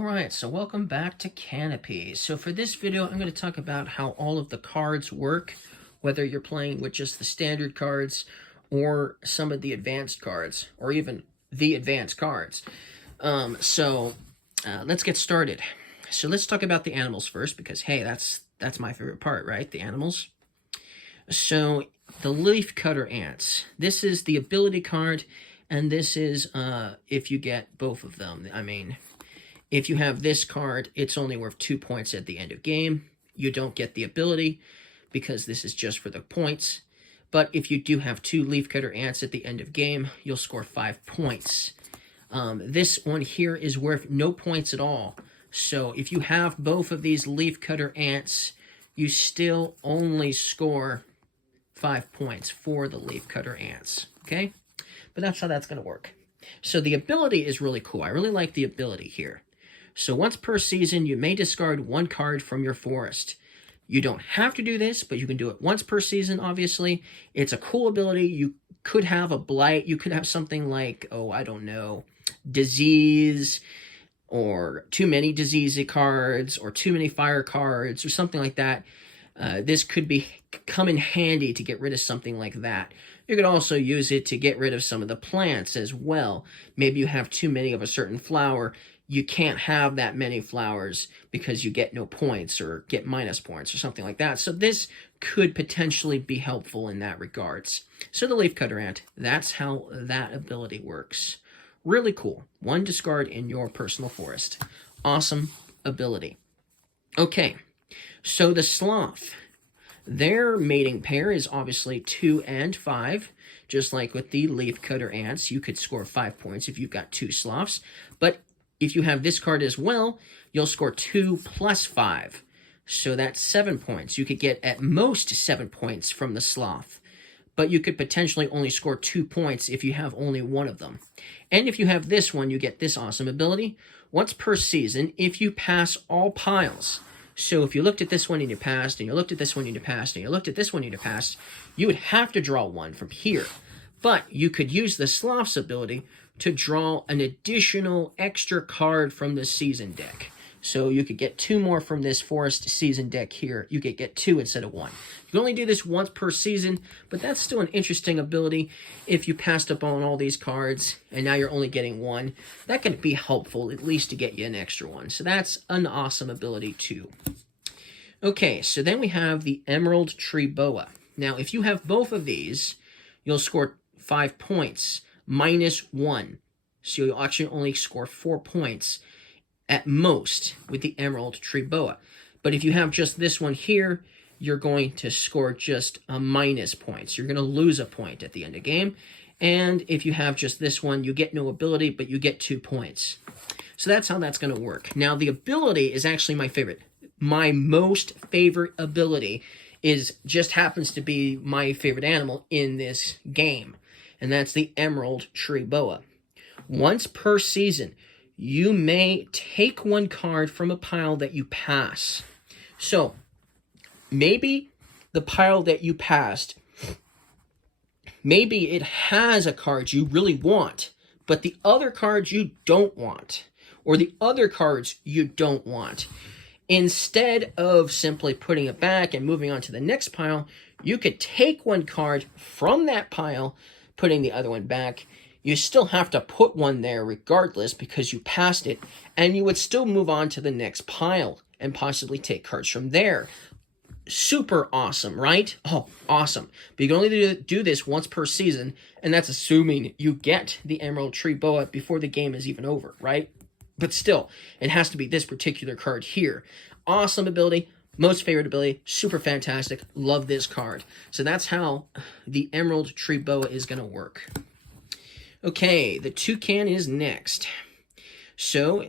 Alright, so welcome back to Canopy. So for this video, I'm going to talk about how all of the cards work, whether you're playing with just the standard cards or some of the advanced cards, or even the advanced cards. Let's get started. So let's talk about the animals first, because hey, that's my favorite part, right? The animals. So the leaf cutter ants. This is the ability card, and this is if you get both of them. I mean, if you have this card, it's only worth 2 points at the end of game. You don't get the ability because this is just for the points. But if you do have 2 leafcutter ants at the end of game, you'll score 5 points. This one here is worth no points at all. So if you have both of these leafcutter ants, you still only score 5 points for the leafcutter ants. Okay? But that's how that's going to work. So the ability is really cool. I really like the ability here. So once per season, you may discard 1 card from your forest. You don't have to do this, but you can do it once per season, obviously. It's a cool ability. You could have a blight. You could have something like, oh, I don't know, disease, or too many disease cards, or too many fire cards, or something like that. This could come in handy to get rid of something like that. You could also use it to get rid of some of the plants as well. Maybe you have too many of a certain flower. You can't have that many flowers because you get no points or get minus points or something like that. So this could potentially be helpful in that regards. So the leafcutter ant, that's how that ability works. Really cool. 1 discard in your personal forest. Awesome ability. Okay, so the sloth. Their mating pair is obviously 2 and 5. Just like with the leafcutter ants, you could score 5 points if you've got 2 sloths. But if you have this card as well, you'll score 2 plus 5. So that's 7 points. You could get at most 7 points from the sloth. But you could potentially only score 2 points if you have only one of them. And if you have this one, you get this awesome ability. Once per season, if you pass all piles. So if you looked at this one and you passed, and you looked at this one and you passed, and you looked at this one and you passed, you would have to draw 1 from here. But you could use the sloth's ability to draw an additional extra card from the season deck. So you could get 2 more from this forest season deck here. You could get 2 instead of 1. You can only do this once per season, but that's still an interesting ability. If you passed up on all these cards and now you're only getting 1, that can be helpful, at least to get you an extra one. So that's an awesome ability too. Okay, so then we have the Emerald Tree Boa. Now, if you have both of these, you'll score 5 points. Minus 1. So you'll actually only score 4 points at most with the Emerald Tree Boa. But if you have just this one here, you're going to score just a minus points. You're going to lose a point at the end of the game. And if you have just this one, you get no ability, but you get 2 points. So that's how that's going to work. Now, the ability is actually my favorite. My most favorite ability just happens to be my favorite animal in this game. And that's the Emerald Tree Boa. Once per season, you may take 1 card from a pile that you pass. So, maybe the pile that you passed, maybe it has a card you really want, but the other cards you don't want, or the other cards you don't want. Instead of simply putting it back and moving on to the next pile, you could take 1 card from that pile, putting the other one back. You still have to put 1 there regardless because you passed it, and you would still move on to the next pile and possibly take cards from there. Super awesome, right? Oh, awesome. But you can only do this once per season, and that's assuming you get the Emerald Tree Boa before the game is even over, right? But still, it has to be this particular card here. Awesome ability. Most favorite ability, super fantastic, love this card. So that's how the Emerald Tree Boa is going to work. Okay, the toucan is next. So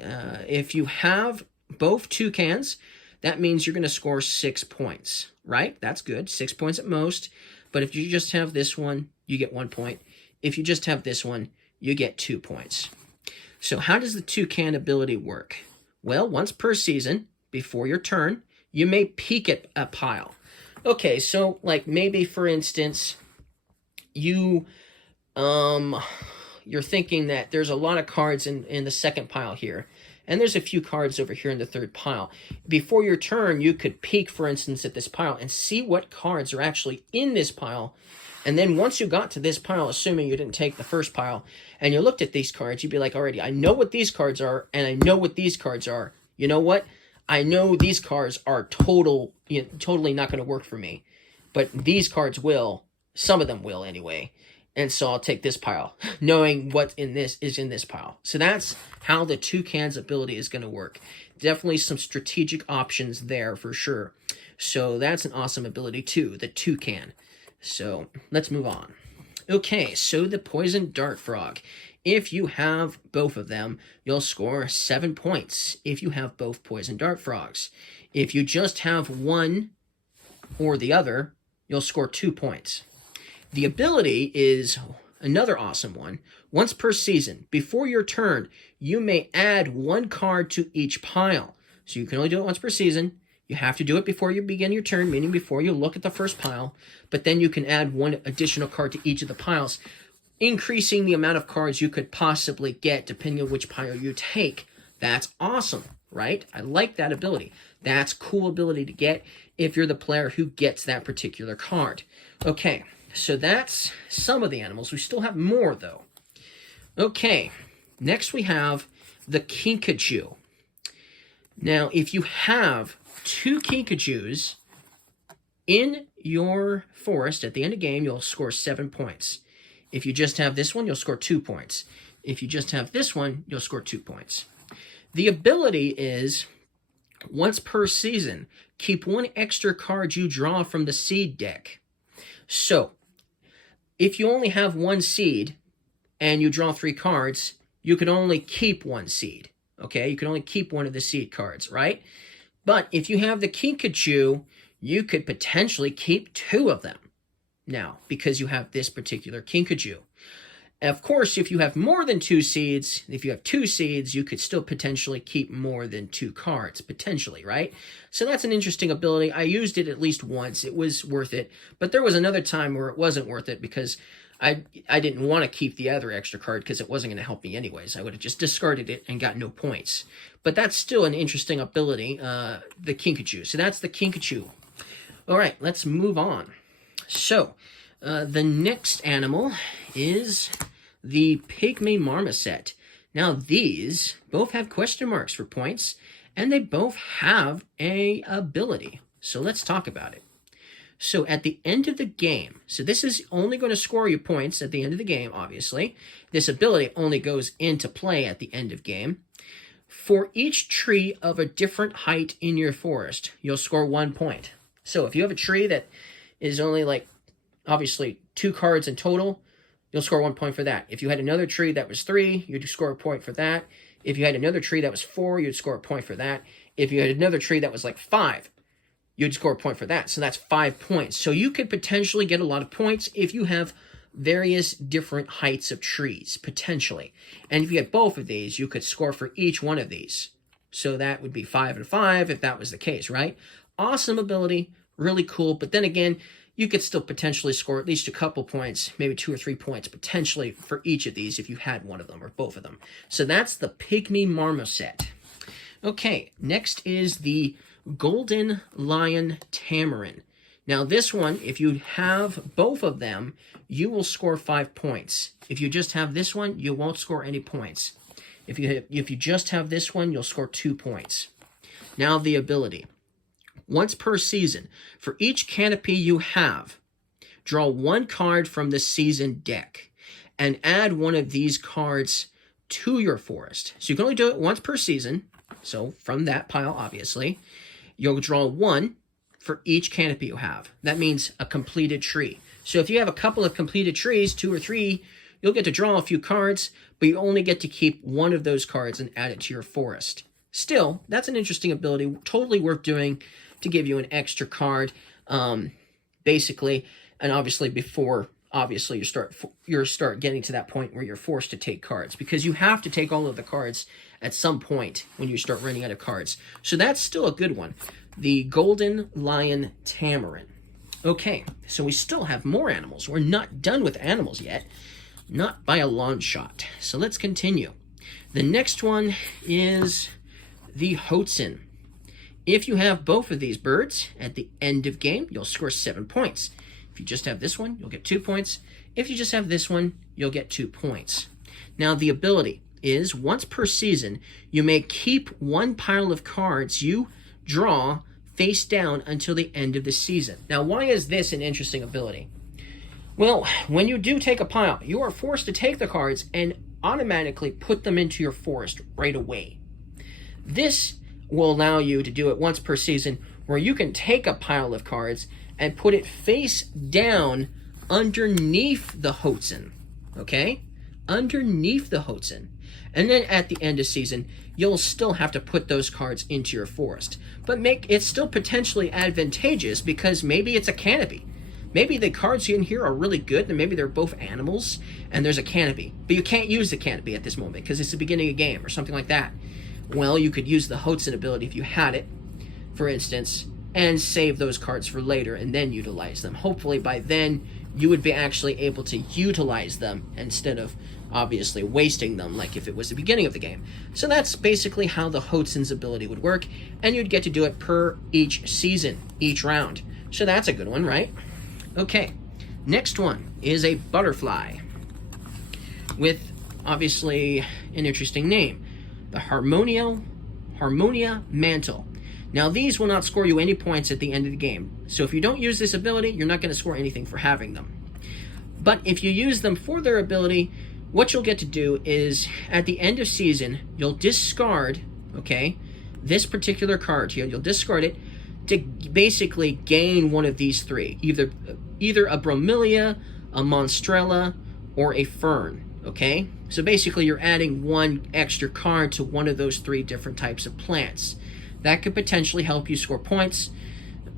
if you have both toucans, that means you're going to score 6 points, right? That's good, 6 points at most. But if you just have this one, you get 1 point. If you just have this one, you get 2 points. So how does the toucan ability work? Well, once per season, before your turn, you may peek at a pile. Okay, so like maybe for instance, you're thinking that there's a lot of cards in the second pile here, And there's a few cards over here in the third pile. Before your turn, you could peek, for instance, at this pile and see what cards are actually in this pile. And then once you got to this pile, assuming you didn't take the first pile, and you looked at these cards, you'd be like, already, I know what these cards are, and I know what these cards are. You know what? I know these cards are totally not going to work for me. But these cards will. Some of them will, anyway. And so I'll take this pile, knowing what is in this pile. So that's how the Toucan's ability is going to work. Definitely some strategic options there, for sure. So that's an awesome ability, too, the Toucan. So let's move on. Okay, so the Poison Dart Frog. If you have both of them, you'll score 7 points if you have both Poison Dart Frogs. If you just have one or the other, you'll score 2 points. The ability is another awesome one. Once per season, before your turn, you may add 1 card to each pile. So you can only do it once per season. You have to do it before you begin your turn, meaning before you look at the first pile. But then you can add 1 additional card to each of the piles, increasing the amount of cards you could possibly get depending on which pile you take. That's awesome, right? I like that ability. That's a cool ability to get if you're the player who gets that particular card. Okay, so that's some of the animals. We still have more, though. Okay, next we have the Kinkachoo. Now, if you have 2 Kinkachoos in your forest at the end of the game, you'll score 7 points. If you just have this one, you'll score 2 points. If you just have this one, you'll score 2 points. The ability is, once per season, keep 1 extra card you draw from the seed deck. So, if you only have 1 seed and you draw 3 cards, you can only keep 1 seed. Okay, you can only keep 1 of the seed cards, right? But if you have the Kinkachoo, you could potentially keep 2 of them now because you have this particular Kinkachoo. Of course, if you have more than 2 seeds, if you have 2 seeds, you could still potentially keep more than 2 cards, potentially, right? So that's an interesting ability. I used it at least once. It was worth it. But there was another time where it wasn't worth it because I didn't want to keep the other extra card because it wasn't going to help me anyways. I would have just discarded it and got no points. But that's still an interesting ability, the Kinkachoo. So that's the Kinkachoo. All right, let's move on. So, the next animal is the Pygmy Marmoset. Now, these both have question marks for points, and they both have a ability. So let's talk about it. So at the end of the game, so this is only going to score you points at the end of the game, obviously. This ability only goes into play at the end of game. For each tree of a different height in your forest, you'll score 1 point. So if you have a tree that is only like, obviously, 2 cards in total, you'll score 1 point for that. If you had another tree that was 3, you'd score a point for that. If you had another tree that was 4, you'd score a point for that. If you had another tree that was like 5, you'd score a point for that. So that's 5 points. So you could potentially get a lot of points if you have various different heights of trees, potentially. And if you had both of these, you could score for each one of these. So that would be 5 and 5 if that was the case, right? Awesome ability, really cool. But then again, you could still potentially score at least a couple points, maybe 2 or 3 points, potentially for each of these if you had one of them or both of them. So that's the Pygmy Marmoset. Okay, next is the Golden Lion Tamarin. Now this one, if you have both of them, you will score 5 points. If you just have this one, you won't score any points. If you just have this one, you'll score 2 points. Now the ability. Once per season, for each canopy you have, draw 1 card from the season deck and add 1 of these cards to your forest. So you can only do it once per season. So from that pile, obviously, you'll draw 1 for each canopy you have. That means a completed tree. So if you have a couple of completed trees, 2 or 3, you'll get to draw a few cards, but you only get to keep 1 of those cards and add it to your forest. Still, that's an interesting ability, totally worth doing to give you an extra card, basically, and obviously before, obviously, you start getting to that point where you're forced to take cards, because you have to take all of the cards at some point when you start running out of cards. So that's still a good one. The Golden Lion Tamarin. Okay, so we still have more animals. We're not done with animals yet. Not by a long shot. So let's continue. The next one is the Hotend. If you have both of these birds at the end of game, you'll score 7 points. If you just have this one, you'll get 2 points. If you just have this one, you'll get 2 points. Now, the ability is once per season, you may keep one pile of cards you draw face down until the end of the season. Now, why is this an interesting ability? Well, when you do take a pile, you are forced to take the cards and automatically put them into your forest right away. This will allow you to do it once per season, where you can take a pile of cards and put it face down underneath the Hotend, okay? Underneath the Hotend. And then at the end of season, you'll still have to put those cards into your forest. But make it still potentially advantageous because maybe it's a canopy. Maybe the cards in here are really good, and maybe they're both animals, and there's a canopy. But you can't use the canopy at this moment because it's the beginning of the game or something like that. Well, you could use the Hotend ability if you had it, for instance, and save those cards for later and then utilize them. Hopefully by then you would be actually able to utilize them instead of obviously wasting them like if it was the beginning of the game. So that's basically how the Hotend's ability would work, and you'd get to do it per each season, each round. So that's a good one, right? Okay, next one is a butterfly with obviously an interesting name, the Harmonia Mantle. Now, these will not score you any points at the end of the game. So if you don't use this ability, you're not going to score anything for having them. But if you use them for their ability, what you'll get to do is, at the end of season, you'll discard, okay, this particular card here. You'll discard it to basically gain one of these three. Either a Bromelia, a Monstrella, or a Fern, okay? So basically, you're adding one extra card to one of those three different types of plants. That could potentially help you score points.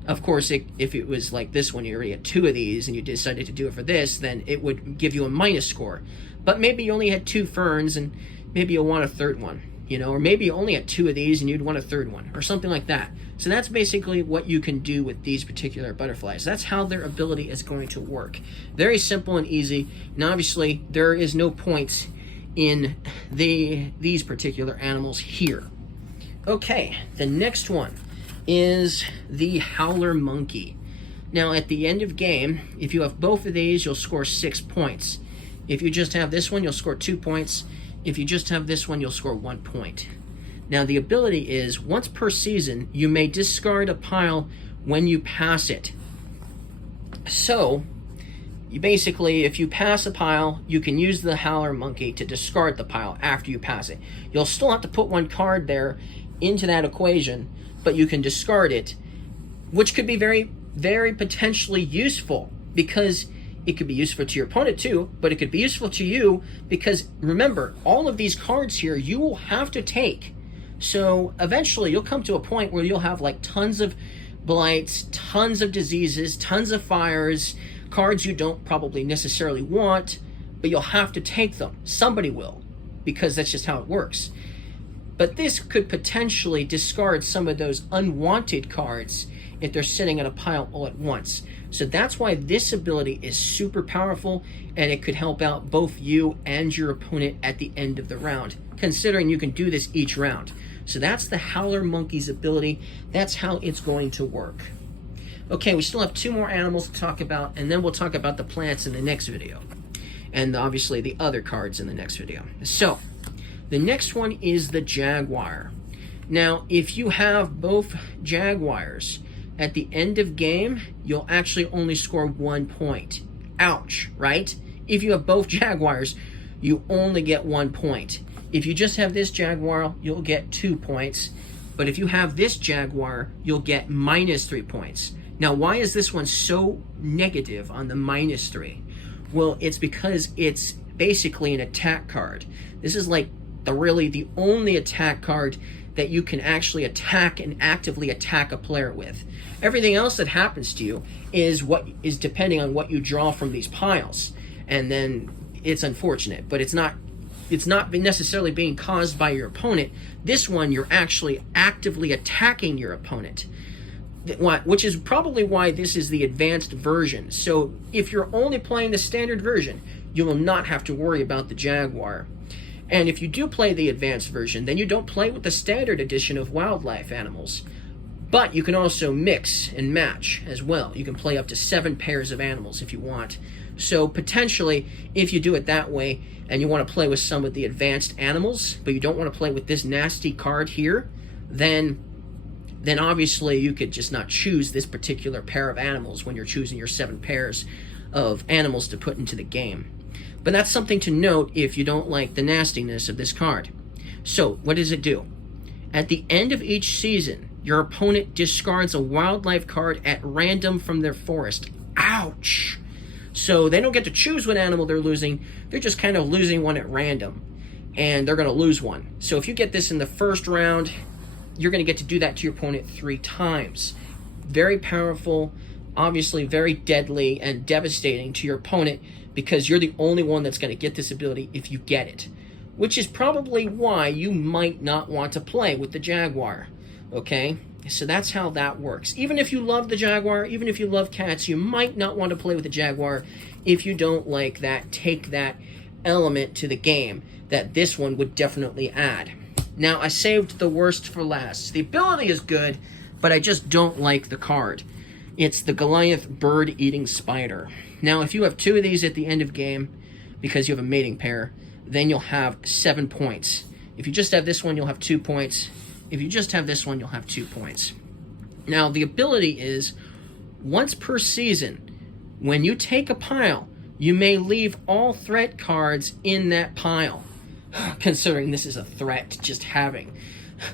Of course, if it was like this one, you already had 2 of these and you decided to do it for this, then it would give you a minus score. But maybe you only had 2 ferns and maybe you'll want a third one, you know, or maybe you only had 2 of these and you'd want a third one or something like that. So that's basically what you can do with these particular butterflies. That's how their ability is going to work. Very simple and easy. And obviously, there is no points in these particular animals here. Okay, the next one is the Howler Monkey. Now, at the end of game, if you have both of these, you'll score 6 points. If you just have this one, you'll score 2 points. If you just have this one, you'll score 1 point. Now, the ability is, once per season, you may discard a pile when you pass it. So, you basically, if you pass a pile, you can use the Howler Monkey to discard the pile after you pass it. You'll still have to put 1 card there into that equation, but you can discard it, which could be very, very potentially useful, because it could be useful to your opponent too, but it could be useful to you because, remember, all of these cards here you will have to take. So eventually you'll come to a point where you'll have like tons of blights, tons of diseases, tons of fires, cards you don't probably necessarily want, but you'll have to take them. Somebody will, because that's just how it works. But this could potentially discard some of those unwanted cards if they're sitting in a pile all at once. So that's why this ability is super powerful, and it could help out both you and your opponent at the end of the round, considering you can do this each round. So that's the Howler Monkey's ability. That's how it's going to work. Okay, we still have 2 more animals to talk about, and then we'll talk about the plants in the next video. And obviously the other cards in the next video. So, the next one is the Jaguar. Now, if you have both Jaguars at the end of game, you'll actually only score 1 point. Ouch, right? If you have both Jaguars, you only get 1 point. If you just have this Jaguar, you'll get 2 points. But if you have this Jaguar, you'll get minus 3 points. Now, why is this one so negative on the minus 3? Well, it's because it's basically an attack card. This is like the only attack card that you can actually attack and actively attack a player with. Everything else that happens to you is what is depending on what you draw from these piles. And then it's unfortunate, but it's not necessarily being caused by your opponent. This one, you're actually actively attacking your opponent, which is probably why this is the advanced version. So if you're only playing the standard version, you will not have to worry about the Jaguar. And if you do play the advanced version, then you don't play with the standard edition of wildlife animals. But you can also mix and match as well. You can play up to 7 pairs of animals if you want. So potentially, if you do it that way, and you want to play with some of the advanced animals, but you don't want to play with this nasty card here, then obviously you could just not choose this particular pair of animals when you're choosing your 7 pairs of animals to put into the game. But that's something to note if you don't like the nastiness of this card. So, what does it do? At the end of each season, your opponent discards a wildlife card at random from their forest. Ouch! So they don't get to choose what animal they're losing, they're just kind of losing one at random. And they're going to lose one. So if you get this in the first round, you're going to get to do that to your opponent 3 times. Very powerful, obviously very deadly and devastating to your opponent, because you're the only one that's going to get this ability if you get it. Which is probably why you might not want to play with the Jaguar. Okay? So that's how that works. Even if you love the Jaguar, even if you love cats, you might not want to play with the Jaguar if you don't like that, take that element to the game that this one would definitely add. Now, I saved the worst for last. The ability is good, but I just don't like the card. It's the Goliath bird-eating spider. Now, if you have 2 of these at the end of game, because you have a mating pair, then you'll have 7 points. If you just have this one, you'll have 2 points. If you just have this one, you'll have 2 points. Now, the ability is, once per season, when you take a pile, you may leave all threat cards in that pile. Considering this is a threat, just having.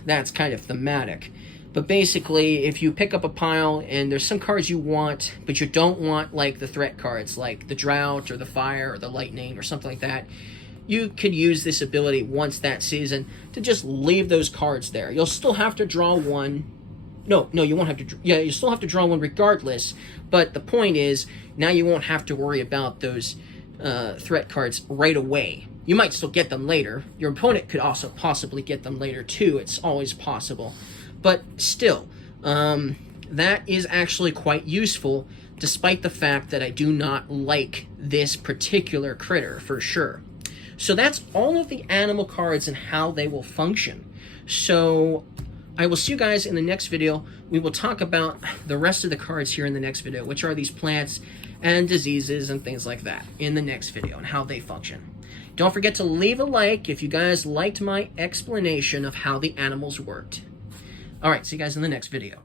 That's kind of thematic. But basically, if you pick up a pile and there's some cards you want, but you don't want like the threat cards, like the drought or the fire or the lightning or something like that, you could use this ability once that season to just leave those cards there. You'll still have to draw one. No, you won't have to. Yeah, you still have to draw one regardless. But the point is, now you won't have to worry about those threat cards right away. You might still get them later. Your opponent could also possibly get them later too. It's always possible. But still, that is actually quite useful, despite the fact that I do not like this particular critter for sure. So that's all of the animal cards and how they will function. So I will see you guys in the next video. We will talk about the rest of the cards here in the next video, which are these plants and diseases and things like that in the next video and how they function. Don't forget to leave a like if you guys liked my explanation of how the animals worked. Alright, see you guys in the next video.